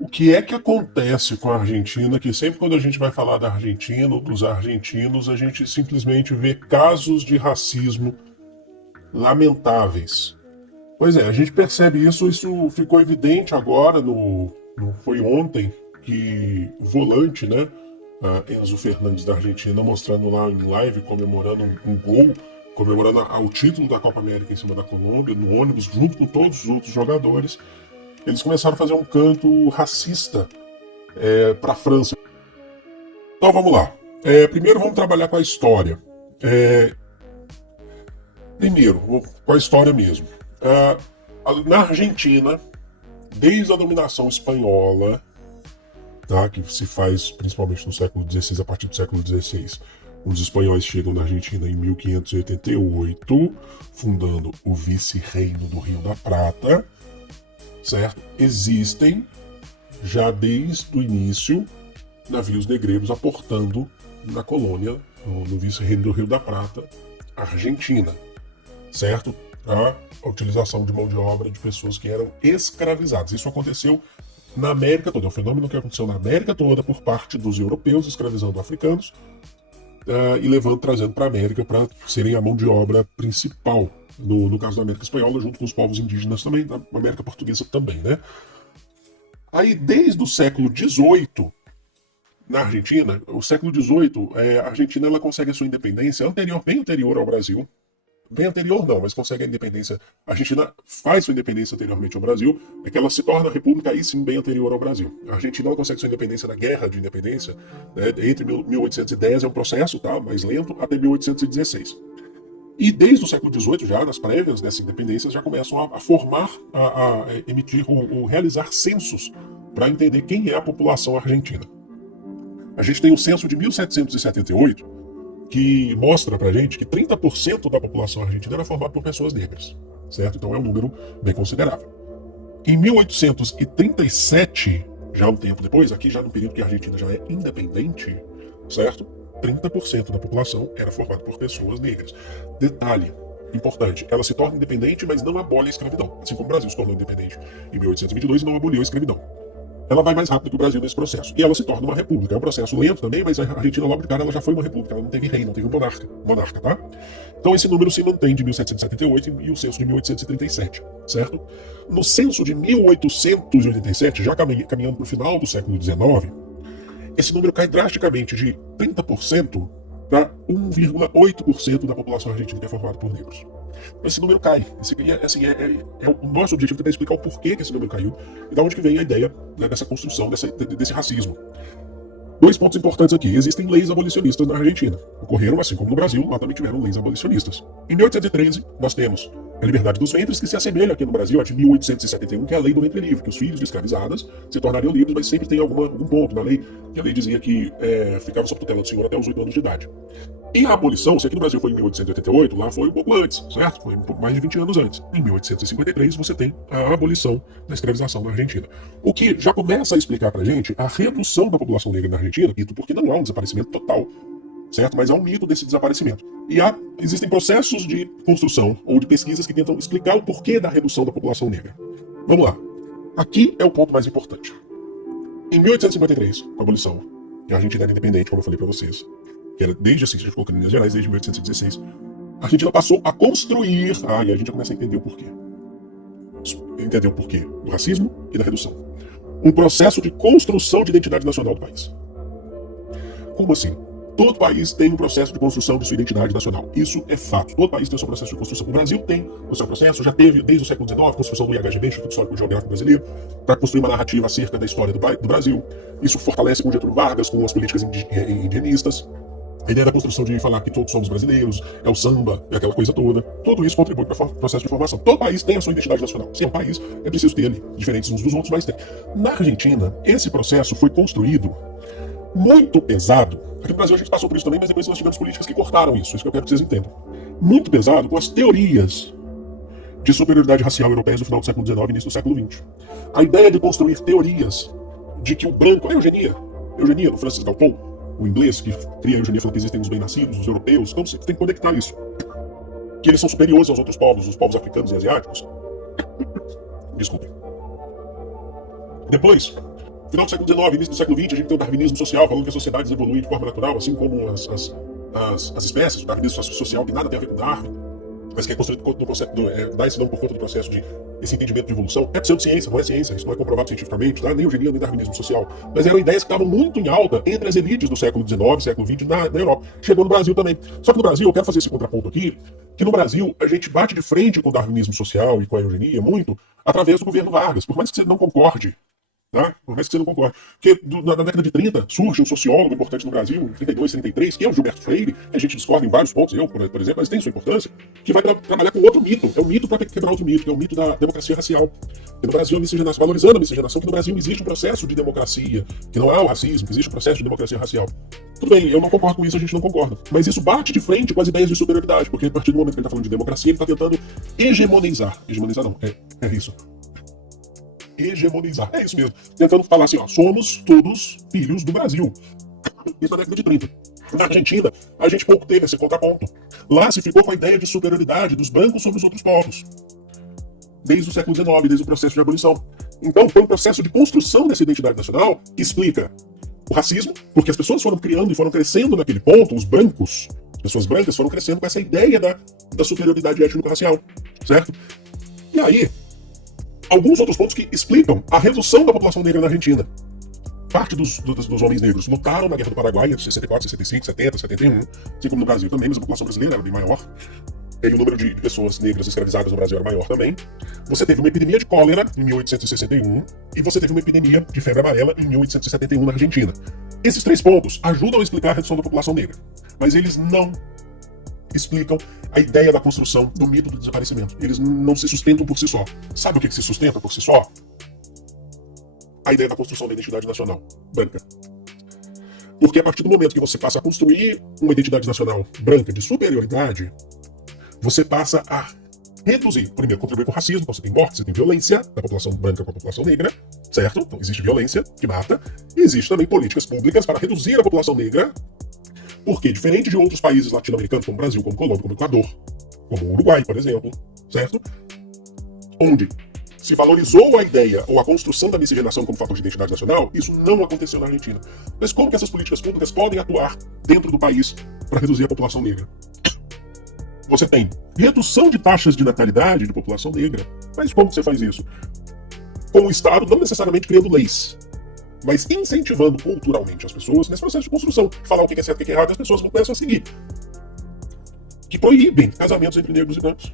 O que é que acontece com a Argentina, que sempre quando a gente vai falar da Argentina ou dos argentinos, a gente simplesmente vê casos de racismo lamentáveis. Pois é, a gente percebe isso ficou evidente agora, foi ontem, que o volante, né, Enzo Fernandes da Argentina, mostrando lá em live, comemorando um gol, comemorando ao título da Copa América em cima da Colômbia, no ônibus, junto com todos os outros jogadores. Eles começaram a fazer um canto racista para a França. Então vamos lá. Primeiro vamos trabalhar com a história. Primeiro, com a história mesmo. Na Argentina, desde a dominação espanhola, tá, que se faz principalmente no século XVI, a partir do século XVI, os espanhóis chegam na Argentina em 1588, fundando o vice-reino do Rio da Prata, certo? Existem, já desde o início, navios negreiros aportando na colônia, no vice-reino do Rio da Prata, Argentina, certo? A utilização de mão de obra de pessoas que eram escravizadas. Isso aconteceu na América toda. É um fenômeno que aconteceu na América toda por parte dos europeus escravizando africanos e trazendo para a América para serem a mão de obra principal. No caso da América Espanhola, junto com os povos indígenas também, da América Portuguesa também, né? Aí, desde o século XVIII, na Argentina, o século XVIII, a Argentina ela consegue a sua independência bem anterior ao Brasil. Bem anterior não, mas consegue a independência. A Argentina faz sua independência anteriormente ao Brasil, é que ela se torna república aí sim bem anterior ao Brasil. A Argentina ela consegue sua independência na Guerra de Independência, né, entre 1810, é um processo, tá, mais lento, até 1816. E desde o século XVIII, já nas prévias dessa independência, já começam a formar, a emitir ou realizar censos para entender quem é a população argentina. A gente tem o censo de 1778, que mostra pra gente que 30% da população argentina era formada por pessoas negras, certo? Então é um número bem considerável. Em 1837, já um tempo depois, aqui já no período que a Argentina já é independente, certo? 30% da população era formada por pessoas negras. Detalhe importante, ela se torna independente, mas não abole a escravidão, assim como o Brasil se tornou independente em 1822 e não aboliu a escravidão. Ela vai mais rápido que o Brasil nesse processo. E ela se torna uma república. É um processo lento também, mas a Argentina logo de cara ela já foi uma república. Ela não teve rei, não teve um monarca, tá? Então esse número se mantém de 1778 e o censo de 1837, certo? No censo de 1887, já caminhando para o final do século XIX, esse número cai drasticamente de 30% para 1,8% da população argentina que é formada por negros. Esse número cai. O nosso objetivo é tentar explicar o porquê que esse número caiu e de onde que vem a ideia, né, dessa construção, desse racismo. Dois pontos importantes aqui. Existem leis abolicionistas na Argentina. Ocorreram, assim como no Brasil, lá também tiveram leis abolicionistas. Em 1813, nós temos a liberdade dos ventres, que se assemelha aqui no Brasil a de 1871, que é a lei do ventre livre, que os filhos de escravizadas se tornariam livres, mas sempre tem algum ponto na lei, que a lei dizia que ficava sob tutela do senhor até os 8 anos de idade. E a abolição, se aqui no Brasil foi em 1888, lá foi um pouco antes, certo? Foi um pouco mais de 20 anos antes. Em 1853, você tem a abolição da escravização na Argentina. O que já começa a explicar pra gente a redução da população negra na Argentina, porque não há um desaparecimento total, certo? Mas há um mito desse desaparecimento. E existem processos de construção ou de pesquisas que tentam explicar o porquê da redução da população negra. Vamos lá. Aqui é o ponto mais importante. Em 1853, com a abolição, a Argentina era independente, como eu falei pra vocês, que era desde assim, se a gente colocar em Minas Gerais, desde 1816, a Argentina passou a construir, e a gente já começa a entender o porquê. Entender o porquê do racismo e da redução. Um processo de construção de identidade nacional do país. Como assim? Todo país tem um processo de construção de sua identidade nacional. Isso é fato. Todo país tem o seu processo de construção. O Brasil tem o seu processo, já teve, desde o século XIX, a construção do IHGB, Instituto Histórico Geográfico Brasileiro, para construir uma narrativa acerca da história do Brasil. Isso fortalece com Getúlio Vargas, com as políticas indigenistas. A ideia da construção de falar que todos somos brasileiros, é o samba, é aquela coisa toda. Tudo isso contribui para o processo de formação. Todo país tem a sua identidade nacional. Se é um país, é preciso ter ali, diferentes uns dos outros, mas tem. Na Argentina, esse processo foi construído muito pesado. Aqui no Brasil a gente passou por isso também, mas depois nós tivemos políticas que cortaram isso. Isso que eu quero que vocês entendam. Muito pesado com as teorias de superioridade racial europeias no final do século XIX e início do século XX. A ideia de construir teorias de que o branco, a eugenia do Francis Galton, o inglês que cria a eugenia falando que existem os bem-nascidos, os europeus, então você tem que conectar isso. Que eles são superiores aos outros povos, os povos africanos e asiáticos. Desculpem. Depois, final do século XIX, início do século XX, a gente tem o darwinismo social, falando que as sociedades evoluem de forma natural, assim como as espécies, o darwinismo social que nada tem a ver com Darwin, mas que é construído no processo, dá esse nome por conta do processo de esse entendimento de evolução. É pseudociência, não é ciência, isso não é comprovado cientificamente, tá? Nem eugenia, nem darwinismo social. Mas eram ideias que estavam muito em alta entre as elites do século XIX, século XX na Europa. Chegou no Brasil também. Só que no Brasil, eu quero fazer esse contraponto aqui, que no Brasil a gente bate de frente com o darwinismo social e com a eugenia muito através do governo Vargas, por mais que você não concorde. Tá? Por mais que você não concorde. Porque na década de 30 surge um sociólogo importante no Brasil, em 32, 33, que é o Gilberto Freire, que a gente discorda em vários pontos, eu, por exemplo, mas tem sua importância, que vai trabalhar com outro mito. É um mito para quebrar outro mito, que é o mito da democracia racial. E no Brasil, a miscigenação, valorizando a miscigenação, que no Brasil existe um processo de democracia, que não é o racismo, que existe um processo de democracia racial. Tudo bem, eu não concordo com isso, a gente não concorda. Mas isso bate de frente com as ideias de superioridade, porque a partir do momento que ele está falando de democracia, ele está tentando hegemonizar. Hegemonizar não, é isso. Hegemonizar. É isso mesmo. Tentando falar assim, ó, somos todos filhos do Brasil. Isso na década de 30. Na Argentina, a gente pouco teve esse contraponto. Lá se ficou com a ideia de superioridade dos brancos sobre os outros povos. Desde o século XIX, desde o processo de abolição. Então, foi um processo de construção dessa identidade nacional que explica o racismo, porque as pessoas foram criando e foram crescendo naquele ponto, os brancos, as pessoas brancas foram crescendo com essa ideia da superioridade étnico-racial, certo? E aí, alguns outros pontos que explicam a redução da população negra na Argentina. Parte dos homens negros lutaram na Guerra do Paraguai entre 64, 65, 70, 71, assim como no Brasil também, mas a população brasileira era bem maior. E o número de pessoas negras escravizadas no Brasil era maior também. Você teve uma epidemia de cólera em 1861 e você teve uma epidemia de febre amarela em 1871 na Argentina. Esses três pontos ajudam a explicar a redução da população negra, mas eles não explicam a ideia da construção do mito do desaparecimento. Eles não se sustentam por si só. Sabe o que se sustenta por si só? A ideia da construção da identidade nacional branca. Porque a partir do momento que você passa a construir uma identidade nacional branca de superioridade, você passa a reduzir, primeiro, contribuir com o racismo, então você tem morte, você tem violência da população branca com a população negra, certo? Então existe violência que mata, e existe também políticas públicas para reduzir a população negra, porque, diferente de outros países latino-americanos, como o Brasil, como Colômbia, como Equador, como o Uruguai, por exemplo, certo? Onde se valorizou a ideia ou a construção da miscigenação como fator de identidade nacional, isso não aconteceu na Argentina. Mas como que essas políticas públicas podem atuar dentro do país para reduzir a população negra? Você tem redução de taxas de natalidade de população negra. Mas como que você faz isso? Com o Estado não necessariamente criando leis, mas incentivando culturalmente as pessoas nesse processo de construção. Falar o que é certo e o que é errado, as pessoas vão começar a seguir. Que proíbem casamentos entre negros e brancos.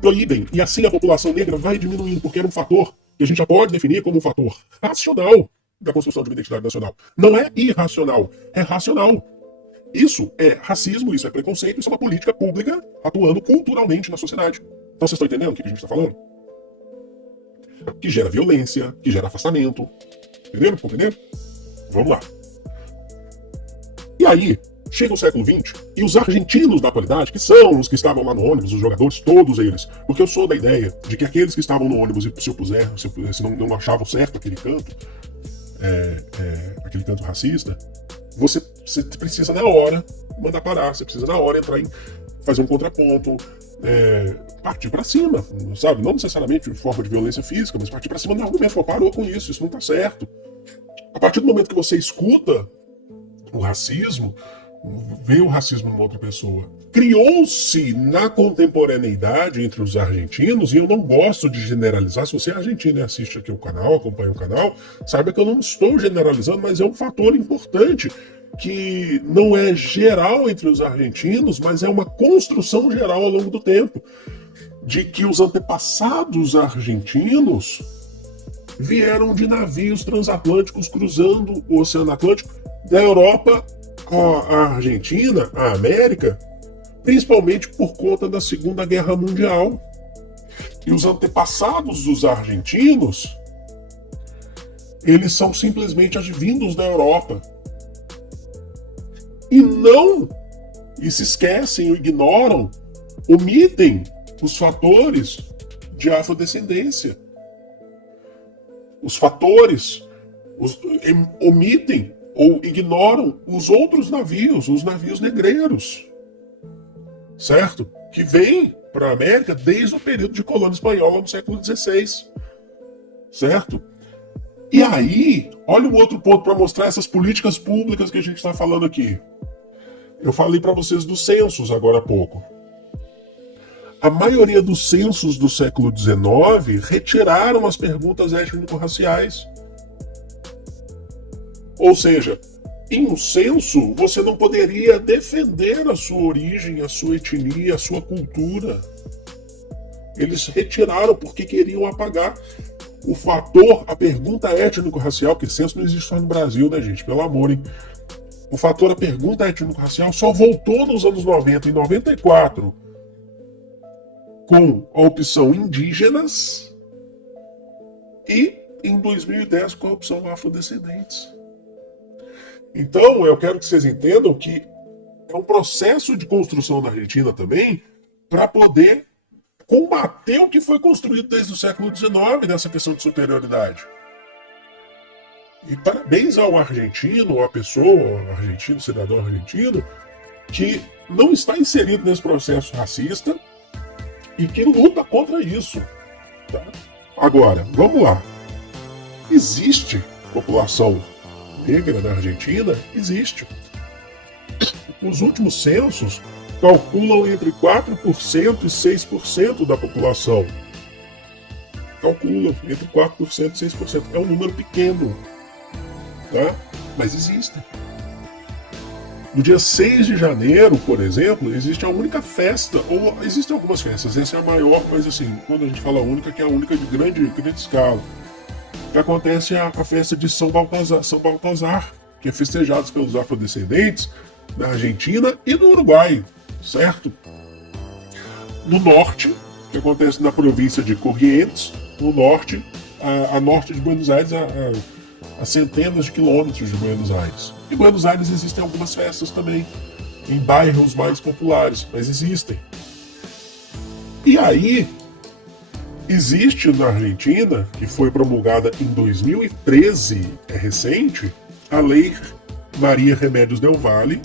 Proíbem, e assim a população negra vai diminuindo, porque era um fator que a gente já pode definir como um fator racional da construção de uma identidade nacional. Não é irracional, é racional. Isso é racismo, isso é preconceito, isso é uma política pública atuando culturalmente na sociedade. Então vocês estão entendendo o que a gente está falando? Que gera violência, que gera afastamento. Entenderam? Compreendendo? Vamos lá. E aí, chega o século XX, e os argentinos da atualidade, que são os que estavam lá no ônibus, os jogadores, todos eles, porque eu sou da ideia de que aqueles que estavam no ônibus e se opuseram, se não achavam certo aquele canto racista, você precisa na hora mandar parar, você precisa na hora entrar em fazer um contraponto, partir pra cima, sabe? Não necessariamente de forma de violência física, mas partir pra cima no argumento, parou com isso não tá certo. A partir do momento que você escuta o racismo, vê o racismo numa outra pessoa, criou-se na contemporaneidade entre os argentinos, e eu não gosto de generalizar. Se você é argentino e assiste aqui o canal, acompanha o canal, saiba que eu não estou generalizando, mas é um fator importante que não é geral entre os argentinos, mas é uma construção geral ao longo do tempo, de que os antepassados argentinos vieram de navios transatlânticos cruzando o Oceano Atlântico da Europa à Argentina, à América, principalmente por conta da Segunda Guerra Mundial. E os antepassados dos argentinos, eles são simplesmente advindos da Europa. E se esquecem ou ignoram omitem os fatores de afrodescendência. Os fatores omitem ou ignoram os outros navios, os navios negreiros, certo? Que vêm para a América desde o período de colônia espanhola no século XVI, certo? E aí, olha um outro ponto para mostrar essas políticas públicas que a gente está falando aqui. Eu falei para vocês dos censos agora há pouco. A maioria dos censos do século XIX retiraram as perguntas étnico-raciais. Ou seja, em um censo, você não poderia defender a sua origem, a sua etnia, a sua cultura. Eles retiraram porque queriam apagar o fator, a pergunta étnico-racial, porque censo não existe só no Brasil, né, gente? Pelo amor, hein? O fator, a pergunta étnico-racial só voltou nos anos 90, em 94, com a opção indígenas e em 2010 com a opção afrodescendentes. Então, eu quero que vocês entendam que é um processo de construção na Argentina também para poder combater o que foi construído desde o século XIX nessa questão de superioridade. E parabéns ao argentino, à pessoa, ao argentino, cidadão argentino, que não está inserido nesse processo racista e que luta contra isso. Tá? Agora, vamos lá. Existe população negra na Argentina? Existe. Os últimos censos calculam entre 4% e 6% da população. Calculam entre 4% e 6%. É um número pequeno, tá? Mas existem. No dia 6 de janeiro, por exemplo, existe a única festa, ou existem algumas festas, essa é a maior, mas assim, quando a gente fala única, que é a única de grande escala, que acontece a festa de São Baltazar, que é festejada pelos afrodescendentes na Argentina e no Uruguai, certo? No norte, que acontece na província de Corrientes, no norte, a norte de Buenos Aires, a centenas de quilômetros de Buenos Aires. Em Buenos Aires existem algumas festas também, em bairros mais populares, mas existem. E aí, existe na Argentina, que foi promulgada em 2013, é recente, a Lei Maria Remédios del Valle,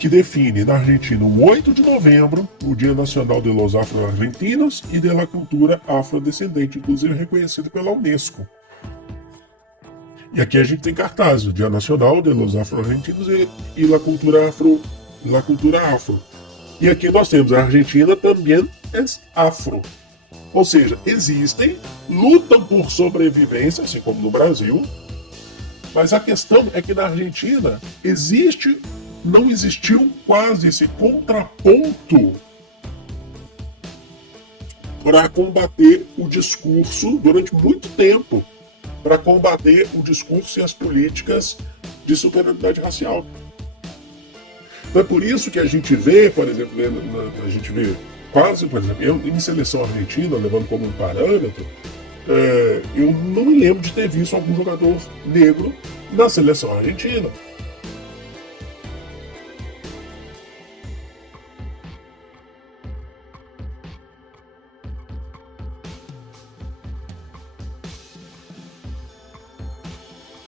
que define na Argentina o 8 de novembro, o Dia Nacional de los Afro-Argentinos e de la Cultura Afrodescendente, inclusive reconhecido pela Unesco. E aqui a gente tem cartaz, o Dia Nacional de los Afro-Argentinos e la Cultura Afro. E aqui nós temos a Argentina também é afro. Ou seja, existem, lutam por sobrevivência, assim como no Brasil, mas a questão é que na Argentina não existiu quase esse contraponto para combater o discurso durante muito tempo, para combater o discurso e as políticas de superioridade racial. Então é por isso que a gente vê, por exemplo, a gente vê quase, por exemplo, em seleção argentina, levando como um parâmetro, eu não me lembro de ter visto algum jogador negro na seleção argentina.